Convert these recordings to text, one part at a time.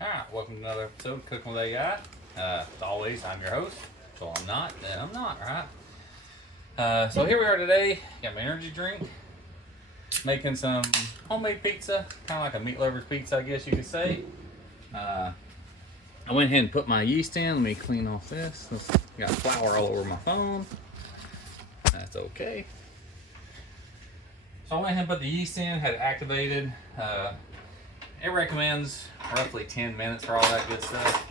Alright, welcome to another episode of Cooking with AI. As always, I'm your host. So I'm not, then I'm not, right? So here we are today. Got my energy drink. Making some homemade pizza. Kind of like a meat lover's pizza, I guess you could say. I went ahead and put my yeast in. Let me clean off this. Got flour all over my phone. That's okay. So I went ahead and put the yeast in, had it activated. It recommends roughly 10 minutes for all that good stuff.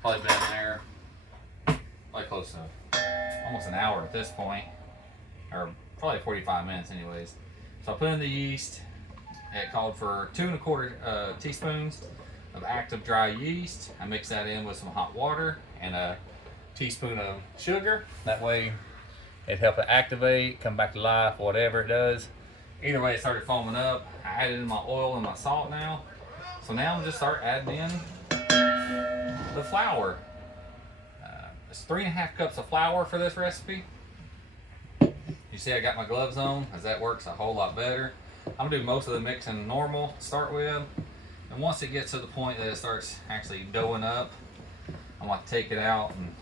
Probably been there probably close to almost an hour at this point, or probably 45 minutes anyways. So I put in the yeast. It called for 2 1/4 teaspoons of active dry yeast. I mixed that in with some hot water and a teaspoon of sugar. That way it helped it activate, come back to life, whatever it does. Either way, it started foaming up. I added in my oil and my salt now. So now I'm just start adding in the flour. It's 3.5 cups of flour for this recipe. You see I got my gloves on, as that works a whole lot better. I'm gonna do most of the mixing normal to start with. And once it gets to the point that it starts actually doughing up, I'm gonna take it out and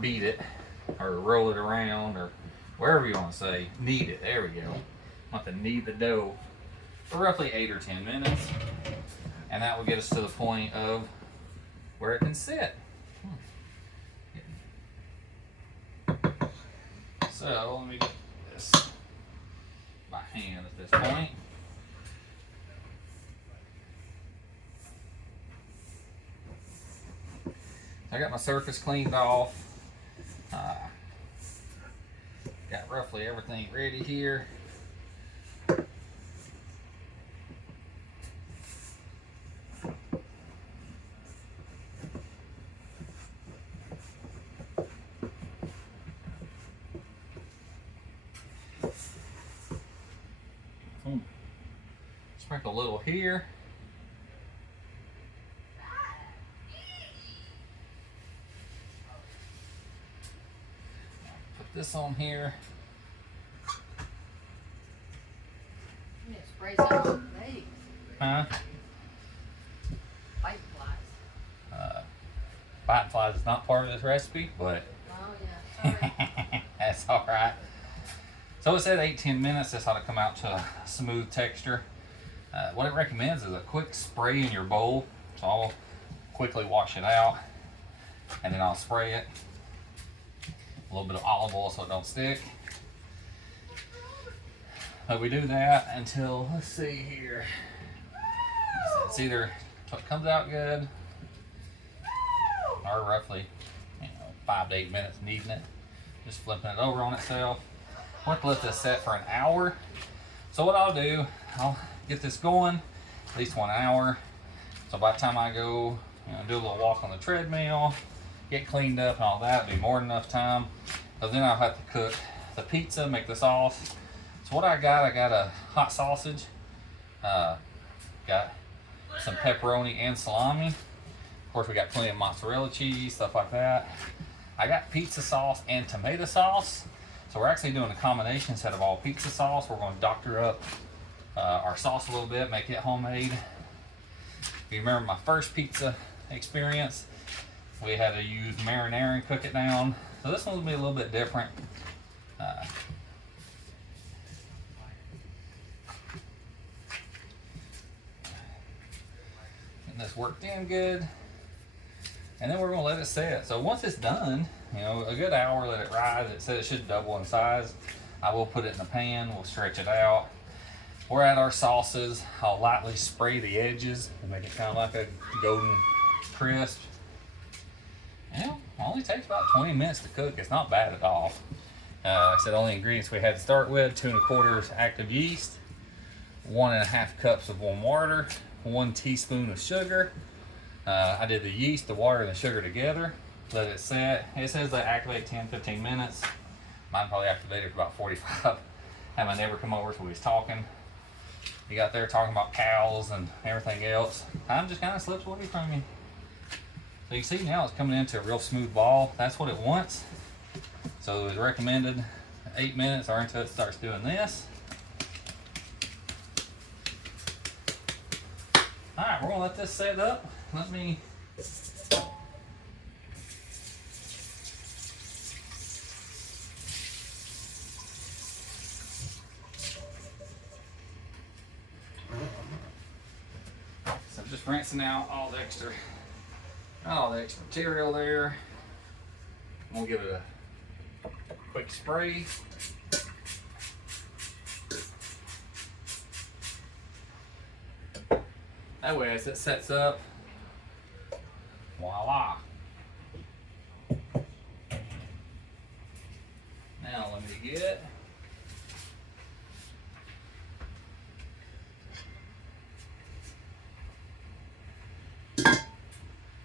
beat it, or roll it around, or wherever you want to say, knead it. There we go. I want to knead the dough for roughly 8 or 10 minutes, and that will get us to the point of where it can sit. So let me get this by hand at this point. I got my surface cleaned off. Got roughly everything ready here. Sprinkle a little here. Put this on here. Spray some on the legs. Huh? Bite flies. Bite flies is not part of this recipe, but Oh yeah, sorry. that's all right. So it said 8-10 minutes. This ought to come out to a smooth texture. What it recommends is a quick spray in your bowl. So I'll quickly wash it out, and then I'll spray it. A little bit of olive oil so it don't stick. But we do that until, let's see here. It's either if it comes out good, or roughly 5 to 8 minutes kneading it, just flipping it over on itself. I want to let this set for an hour. So what I'll do, I'll get this going at least 1 hour. So by the time I go, do a little walk on the treadmill, get cleaned up and all that, it'll be more than enough time. But then I'll have to cook the pizza, make the sauce. So what I got a hot sausage, got some pepperoni and salami. Of course, we got plenty of mozzarella cheese, stuff like that. I got pizza sauce and tomato sauce. So we're actually doing a combination instead of all pizza sauce. We're going to doctor up our sauce a little bit, make it homemade. If you remember my first pizza experience, we had to use marinara and cook it down. So this one will be a little bit different. Getting this worked in good. And then we're going to let it set. So once it's done, a good hour, let it rise. It said it should double in size. I will put it in the pan. We'll stretch it out. We're at our sauces. I'll lightly spray the edges and make it kind of like a golden crisp. It only takes about 20 minutes to cook. It's not bad at all. Like I said, all the ingredients we had to start with: 2 1/4 active yeast, 1.5 cups of warm water, 1 teaspoon of sugar. I did the yeast, the water, and the sugar together. Let it set. It says they activate 10-15 minutes. Mine probably activated for about 45. Had my neighbor come over, so we was talking. He got there talking about cows and everything else. Time just kind of slips away from me. So you can see now it's coming into a real smooth ball. That's what it wants. So it was recommended 8 minutes or until it starts doing this. All right, we're gonna let this set up. Let me. So I'm just rinsing out all the extra material there. I'm gonna give it a quick spray. That way, as it sets up, voila. Now let me get it.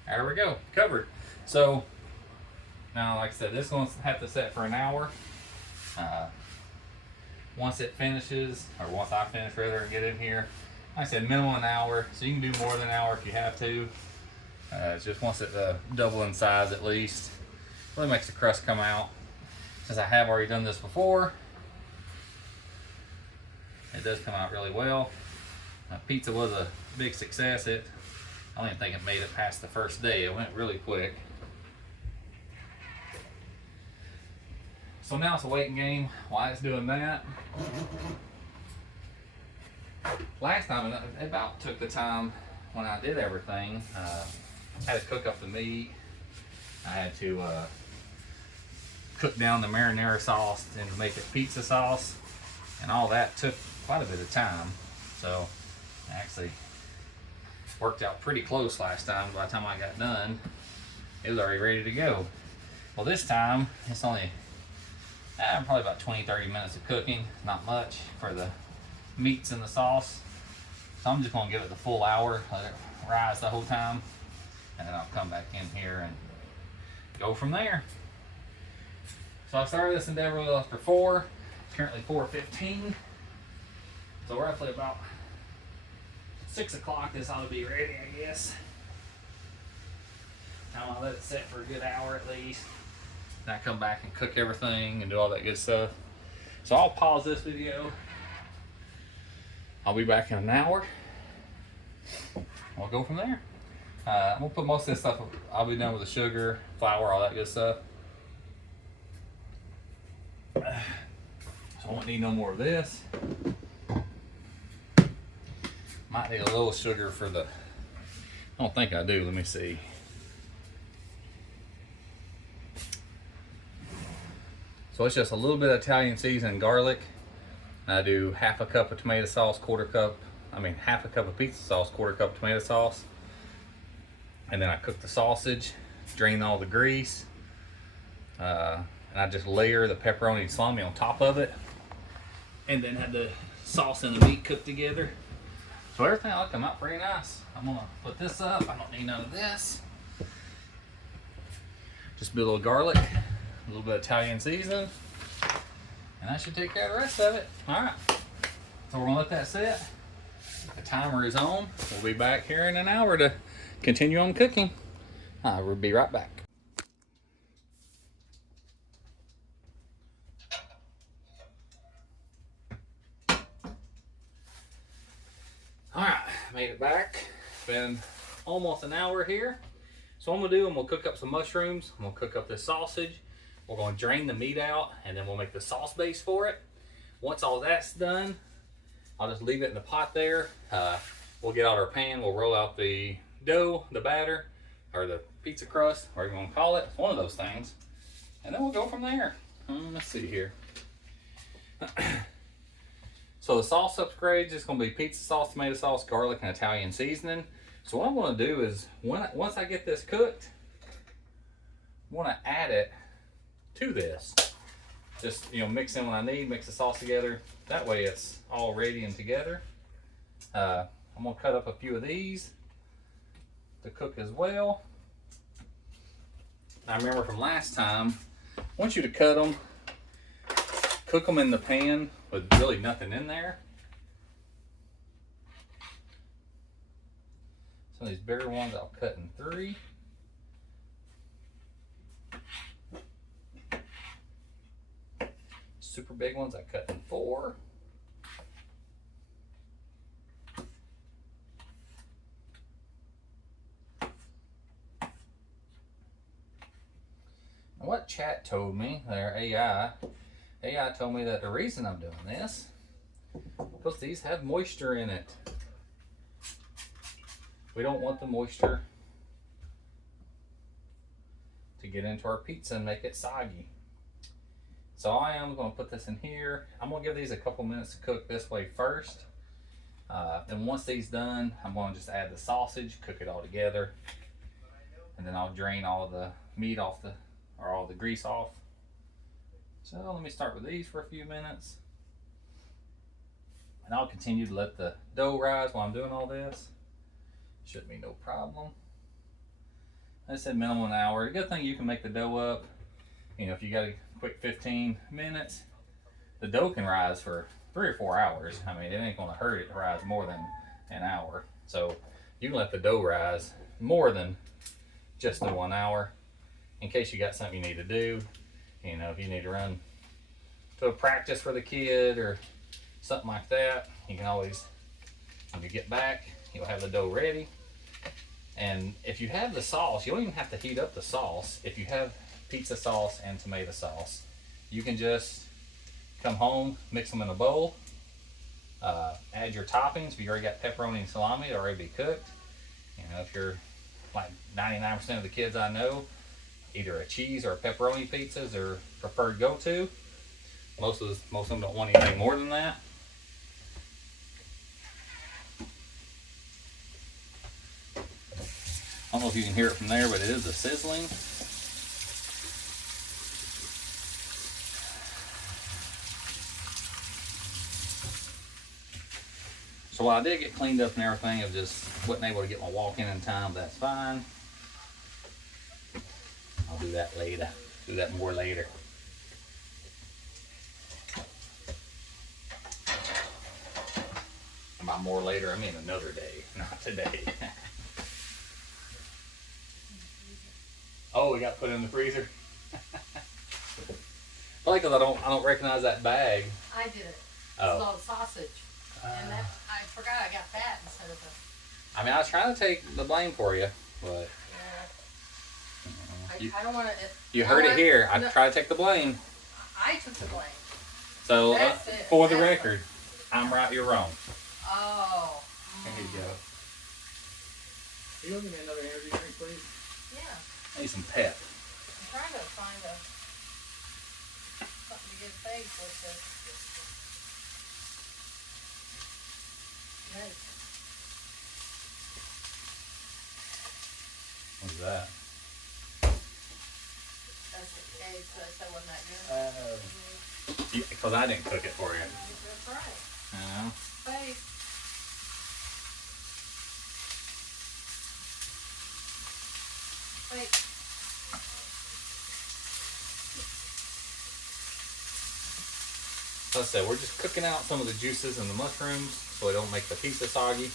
There we go, covered. So now, like I said, this one's have to set for an hour. Once it finishes, or once I finish rather and get in here, like I said, minimum an hour. So you can do more than an hour if you have to. It's just once it double in size at least. Really makes the crust come out. Since I have already done this before, it does come out really well. Pizza was a big success. I don't even think it made it past the first day. It went really quick. So now it's a waiting game while it's doing that. Last time, it about took the time when I did everything. I had to cook up the meat. I had to cook down the marinara sauce and make it pizza sauce. And all that took quite a bit of time. So it actually worked out pretty close last time. By the time I got done, it was already ready to go. Well, this time, it's only probably about 20-30 minutes of cooking. Not much for the meats and the sauce. So I'm just gonna give it the full hour, let it rise the whole time, and then I'll come back in here and go from there. So I started this endeavor after 4. It's currently 4:15. So roughly about 6 o'clock this ought to be ready, I guess. Now I'll let it set for a good hour at least. Then I come back and cook everything and do all that good stuff. So I'll pause this video. I'll be back in an hour. We'll go from there. I'm gonna put most of this stuff, I'll be done with the sugar, flour, all that good stuff. So I won't need no more of this. Might need a little sugar for the, I don't think I do, let me see. So it's just a little bit of Italian seasoning garlic. I do half a cup of tomato sauce, half a cup of pizza sauce, quarter cup of tomato sauce. And then I cook the sausage, drain all the grease. And I just layer the pepperoni and salami on top of it. And then have the sauce and the meat cooked together. So everything will come out pretty nice. I'm gonna put this up. I don't need none of this. Just a little garlic, a little bit of Italian seasoning. And that should take care of the rest of it. All right, so we're gonna let that sit. The timer is on. We'll be back here in an hour to continue on cooking. We'll be right back. All right, made it back. It's been almost an hour here. So what I'm gonna do, I'm gonna cook up some mushrooms. I'm gonna cook up this sausage. We're gonna drain the meat out and then we'll make the sauce base for it. Once all that's done, I'll just leave it in the pot there. We'll get out our pan, we'll roll out the dough, the batter, or the pizza crust, whatever you wanna call it. It's one of those things. And then we'll go from there. Let's see here. So the sauce upgrades is gonna be pizza sauce, tomato sauce, garlic, and Italian seasoning. So what I'm gonna do is, once I get this cooked, I wanna add it to this. Just, mix in what I need, mix the sauce together. That way it's all ready and together. I'm gonna cut up a few of these to cook as well. I remember from last time, I want you to cut them, cook them in the pan with really nothing in there. Some of these bigger ones I'll cut in 3. Super big ones I cut in 4. what chat told me, their AI told me that the reason I'm doing this, because these have moisture in it. We don't want the moisture to get into our pizza and make it soggy. So I am going to put this in here. I'm going to give these a couple minutes to cook this way first. Then once these done, I'm going to just add the sausage, cook it all together, and then I'll drain all of the meat off or all the grease off. So let me start with these for a few minutes. And I'll continue to let the dough rise while I'm doing all this. Should be no problem. I said minimum an hour. The good thing, you can make the dough up. You know, if you got a quick 15 minutes, the dough can rise for 3 or 4 hours. I mean, it ain't gonna hurt it to rise more than an hour. So you can let the dough rise more than just the 1 hour in case you got something you need to do. You know, if you need to run to a practice for the kid or something like that, you can always, when you get back, you'll have the dough ready. And if you have the sauce, you don't even have to heat up the sauce. If you have pizza sauce and tomato sauce, you can just come home, mix them in a bowl, add your toppings. If you already got pepperoni and salami, it'll already be cooked. You know, if you're like 99% of the kids I know, either a cheese or a pepperoni pizza is their preferred go-to. Most of them don't want anything more than that. I don't know if you can hear it from there, but it is a sizzling. So while I did get cleaned up and everything, I just wasn't able to get my walk in time. That's fine. I'll do that later. Do that more later. And by more later, I mean another day, not today. Oh, we got put in the freezer. Probably because I don't recognize that bag. I did it. Oh. It's all sausage. And that, I forgot I got that instead of the. I mean, I was trying to take the blame for you, but Yeah. I don't want to. You heard it here. I tried to take the blame. I took the blame. So, That's it. for the That's record, I'm right, you're wrong. Oh. There you go. Can you give me another energy drink, please? Yeah. I need some pep. I'm trying to find something to get face with this. Nice. What's that? That's the cake, so I said wasn't that good? Because I didn't cook it for you. That's right. Face. Wait. Like I said, we're just cooking out some of the juices in the mushrooms so they don't make the pizza soggy.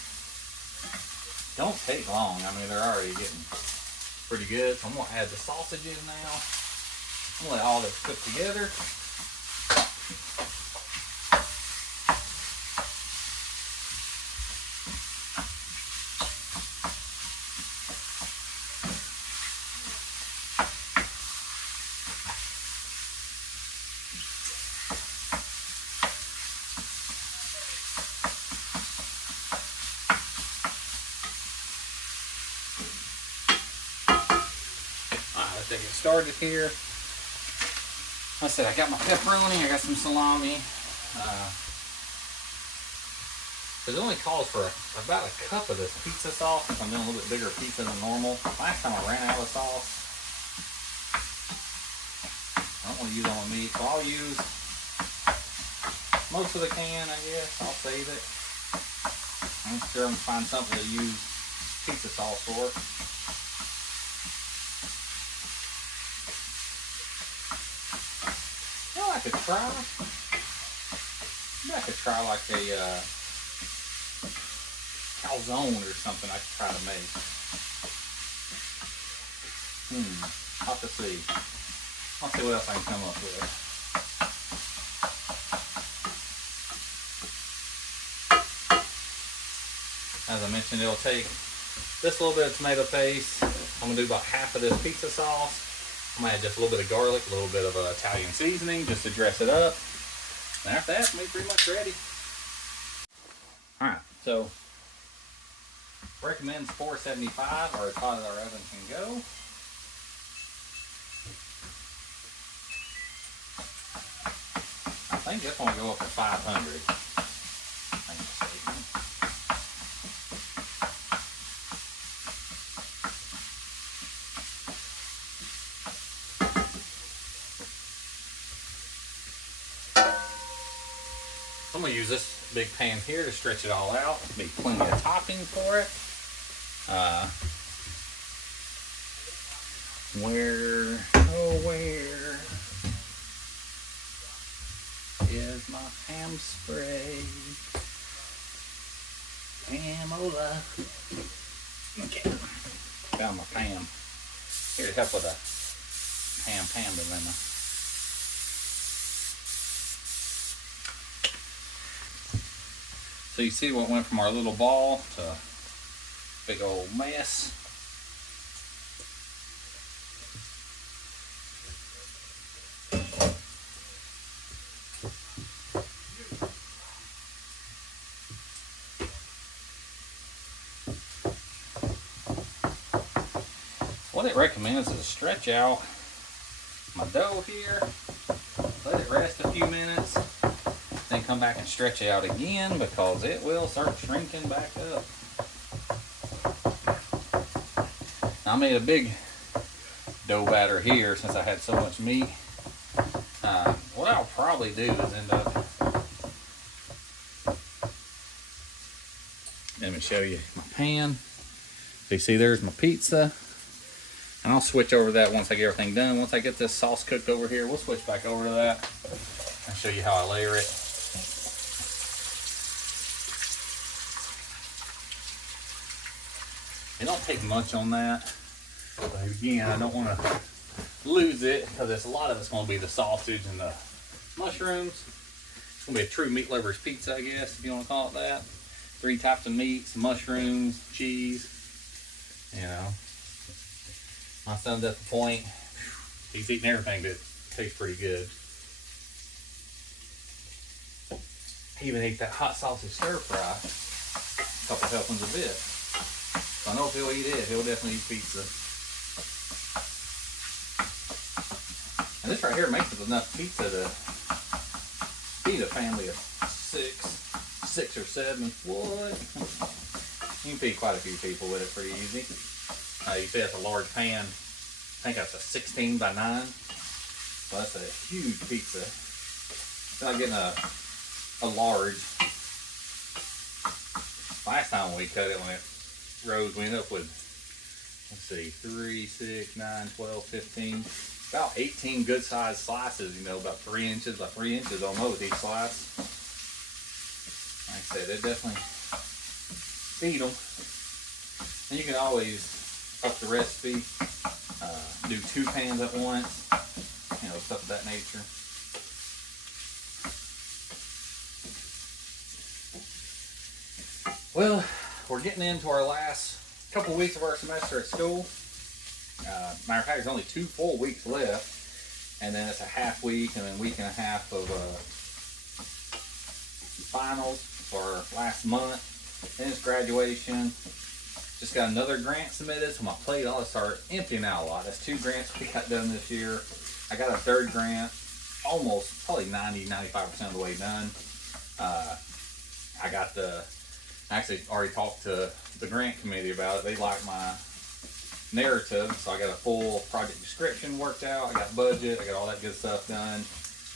Don't take long. I mean, they're already getting pretty good. So I'm going to add the sausages now. I'm going to let all this cook together. Get started here. Like I said, I got my pepperoni, I got some salami. It only calls for about a cup of this pizza sauce. I'm doing a little bit bigger pizza than normal. Last time I ran out of sauce. I don't want to use all my meat, so I'll use most of the can, I guess. I'll save it. I'm sure I'm going to find something to use pizza sauce for. I could try. Maybe I could try like a calzone or something. I could try to make. I'll have to see. I'll see what else I can come up with. As I mentioned, it'll take this little bit of tomato paste. I'm gonna do about half of this pizza sauce. I'm gonna add just a little bit of garlic, a little bit of Italian seasoning just to dress it up. And after that, it's pretty much ready. All right, so recommends 475 or as hot as our oven can go. I think this one will go up to 500. I'm going to use this big pan here to stretch it all out. Be plenty of topping for it. Where is my ham spray? Pamola. Okay, found my Pam. Here to help with a ham dilemma. So you see what went from our little ball to a big old mess. What it recommends is to stretch out my dough here, let it rest a few minutes, then come back and stretch it out again because it will start shrinking back up. Now, I made a big dough batter here since I had so much meat. What I'll probably do is end up, let me show you my pan. So you see there's my pizza. And I'll switch over to that once I get everything done. Once I get this sauce cooked over here, we'll switch back over to that and show you how I layer it. It don't take much on that. But again, I don't want to lose it because a lot of it's going to be the sausage and the mushrooms. It's going to be a true meat lover's pizza, I guess, if you want to call it that. 3 types of meats, mushrooms, cheese, you know. My son's at the point, he's eating everything that tastes pretty good. He even ate that hot sausage stir fry, a couple helpings of it. So I know if he'll eat it, he'll definitely eat pizza. And this right here makes it enough pizza to feed a family of 6 or 7. What? You can feed quite a few people with it pretty easy. You see that's a large pan. I think that's a 16 by 9. So that's a huge pizza. It's not getting a large. Last time we cut it, when it rose, we ended up with, let's see, 3, 6, 9, 12, 15, about 18 good sized slices, you know, about 3 inches by 3 inches almost each slice. Like I said, it definitely feed them. And you can always up the recipe, do 2 pans at once, you know, stuff of that nature. Well, we're getting into our last couple weeks of our semester at school. Matter of fact, there's only 2 full weeks left, and then it's a half week and then a week and a half of finals for last month. Then it's graduation. Just got another grant submitted, so my plate ought to start emptying out a lot. That's 2 grants we got done this year. I got a 3rd grant, almost, probably 90-95% of the way done. I actually already talked to the grant committee about it. They like my narrative, so I got a full project description worked out. I got budget, I got all that good stuff done.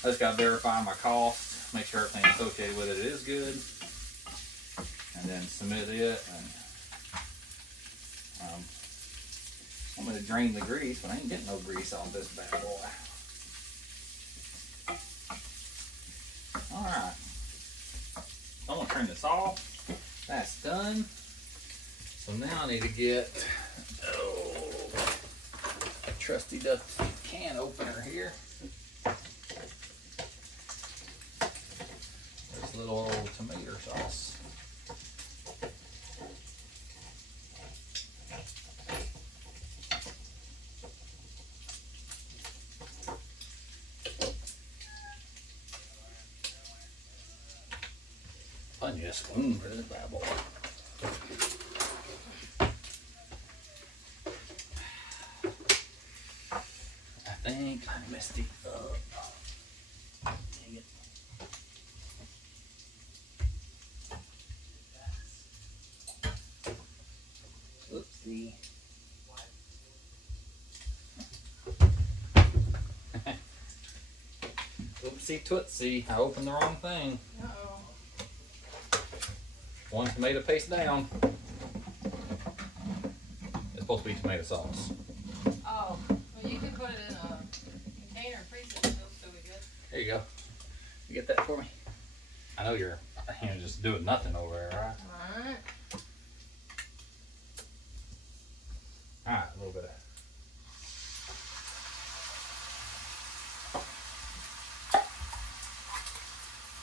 I just got to verify my costs, make sure everything associated with it is good, and then submit it. And I'm going to drain the grease, but I ain't getting no grease off this bad boy. Alright. I'm going to turn this off. That's done. So now I need to get a trusty dusty can opener here. This little old tomato sauce. lend you a spoon for this bad boy. I think I messed it up. Dang it. Oopsie. Oopsie tootsie. I opened the wrong thing. Uh-oh. One tomato paste down. It's supposed to be tomato sauce. Oh, well, you can put it in a container and freeze it. It'll still be good. There you go. You get that for me? I know you're just doing nothing over there, right? Alright. Alright, a little bit of.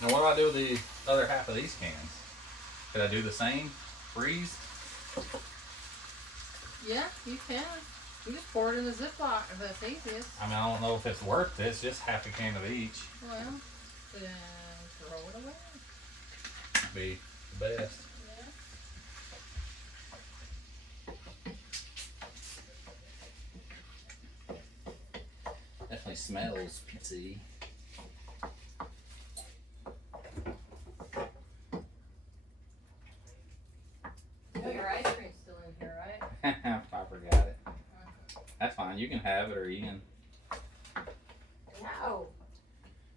Now what do I do with the other half of these cans? Could I do the same? Freeze? Yeah, you can. You just pour it in the Ziploc if that's easiest. I mean, I don't know if it's worth it. It's just half a can of each. Well, then throw it away. Be the best. Yeah. Definitely smells pizza-y. Oh, your ice cream's still in here, right? I forgot it. That's fine. You can have it or you can. No.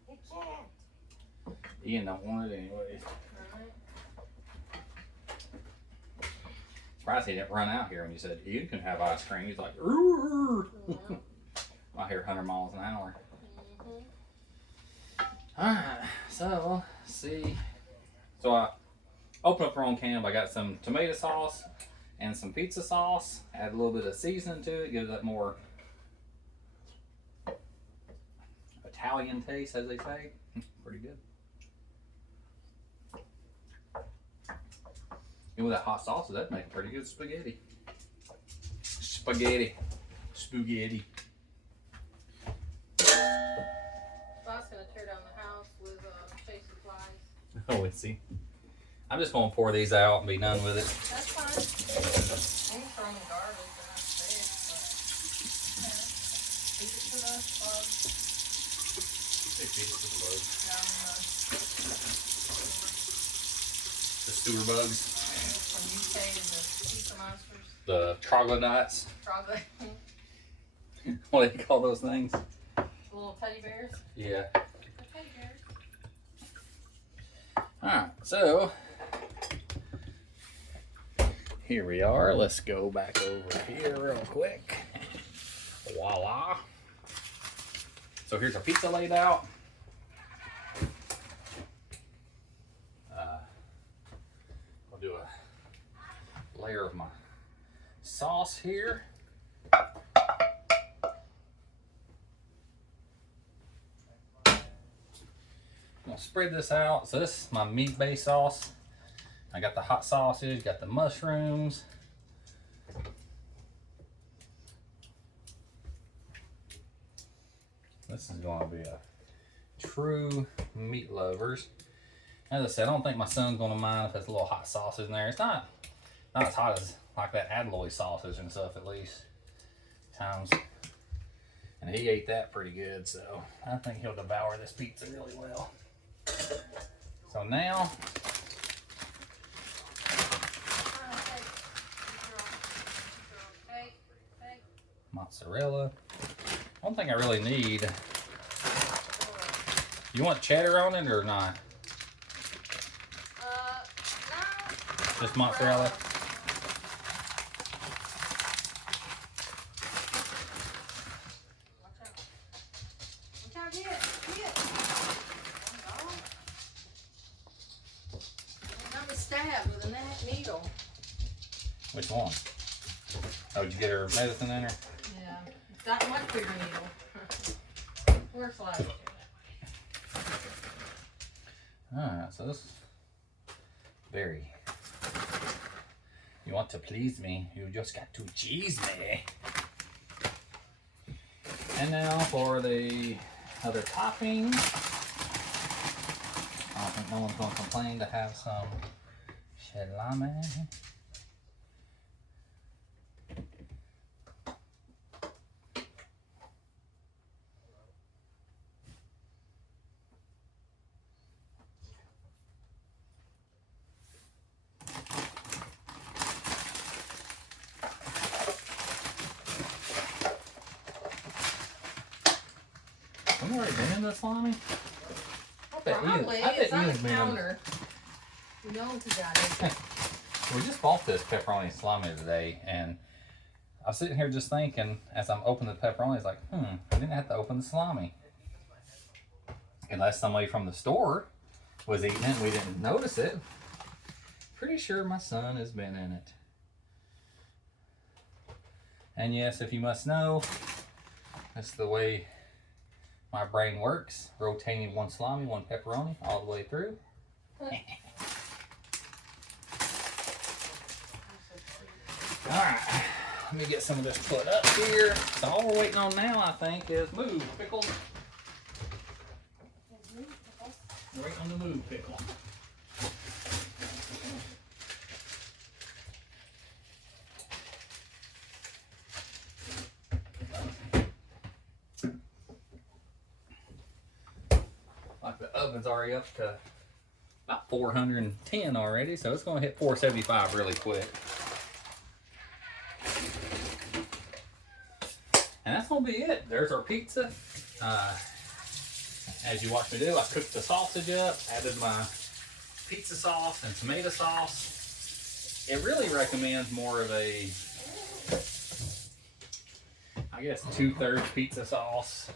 You can't. Ian don't want it anyways. Alright. Surprised he didn't run out here when you said Ian can have ice cream. He's like, "Roo!" I hear 100 miles an hour. Alright, so let's see. So I opened up the wrong can, but I got some tomato sauce and some pizza sauce. Add a little bit of seasoning to it, gives that more Italian taste, as they say. Pretty good. And with that hot sauce, that'd make a pretty good spaghetti. Spaghetti. Bob's gonna tear down the house with chase of flies. Oh, let's see. I'm just gonna pour these out and be done with it. That's fine. You can throw them in garbage, they're not big, but yeah. Feed it to the bugs. Down The sewer bugs. from UK to the pizza monsters. The troglodytes. Probably. What do you call those things? Little teddy bears. Yeah. They're teddy bears. Alright, so here we are. Let's go back over here real quick. Voila. So here's our pizza laid out. I'll do a layer of my sauce here. I'm gonna spread this out. So this is my meat-based sauce. I got the hot sausage, got the mushrooms. This is gonna be a true meat lovers. As I said, I don't think my son's gonna mind if there's a little hot sausage in there. It's not as hot as like that Alloy sausage and stuff, at least times. And he ate that pretty good, so I think he'll devour this pizza really well. So now, mozzarella. I don't think I really need. You want cheddar on it or not? No. Just mozzarella. Watch out, get it. Got me stabbed with a needle. Which one? Oh, did you get her medicine in her? Yeah, it's got a much bigger needle. Where's last? Alright, so this is very. You want to please me, you just got to cheese me. And now for the other topping. I don't think no one's gonna complain to have some salami. Have we already been in the salami? Probably. It's on the counter. You know who got it. We just bought this pepperoni salami today, and I'm sitting here just thinking, as I'm opening the pepperoni, it's like, I didn't have to open the salami. Unless somebody from the store was eating it and we didn't notice it. Pretty sure my son has been in it. And yes, if you must know, that's the way my brain works, rotating one salami, one pepperoni, all the way through. Alright, let me get some of this put up here. So all we're waiting on now, I think, is move pickle. We're waiting on the move pickle. Like the oven's already up to about 410 already, so it's going to hit 475 really quick. And that's going to be it. There's our pizza. As you watch me do, I cooked the sausage up, added my pizza sauce and tomato sauce. It really recommends more of a, I guess, 2/3 pizza sauce.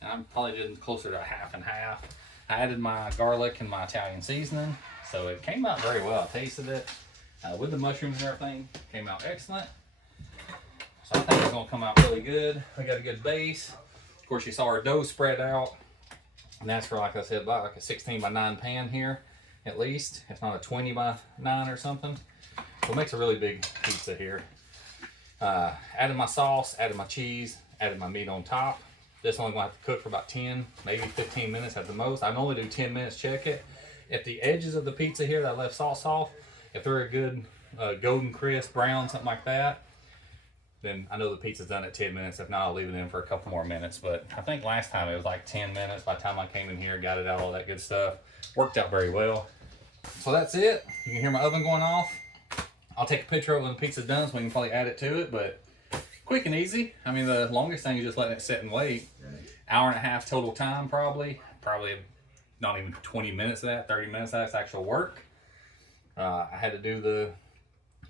And I'm probably doing closer to half and half. I added my garlic and my Italian seasoning, so it came out very well. I tasted it with the mushrooms and everything. Came out excellent. So I think it's gonna come out really good. We got a good base. Of course, you saw our dough spread out, and that's for, like I said, about like a 16 by 9 pan here, at least. If not a 20 by 9 or something. So it makes a really big pizza here. Added my sauce, added my cheese, added my meat on top. This only gonna have to cook for about 10, maybe 15 minutes at the most. I normally do 10 minutes, check it. If the edges of the pizza here that I left sauce off, if they're a good golden crisp brown, something like that, then I know the pizza's done at 10 minutes. If not, I'll leave it in for a couple more minutes. But I think last time it was like 10 minutes. By the time I came in here, got it out, all that good stuff. Worked out very well. So that's it. You can hear my oven going off. I'll take a picture of it when the pizza's done so we can probably add it to it. But quick and easy. I mean, the longest thing is just letting it sit and wait. Hour and a half total time probably. Probably not even 20 minutes of that, 30 minutes of that's actual work. I had to do the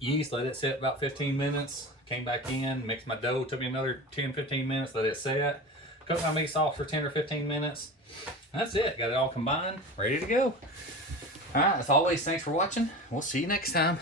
yeast, let it sit about 15 minutes. Came back in, mixed my dough, took me another 10-15 minutes, let it set. Cooked my meat soft for 10 or 15 minutes. And that's it, got it all combined, ready to go. All right, as always, thanks for watching. We'll see you next time.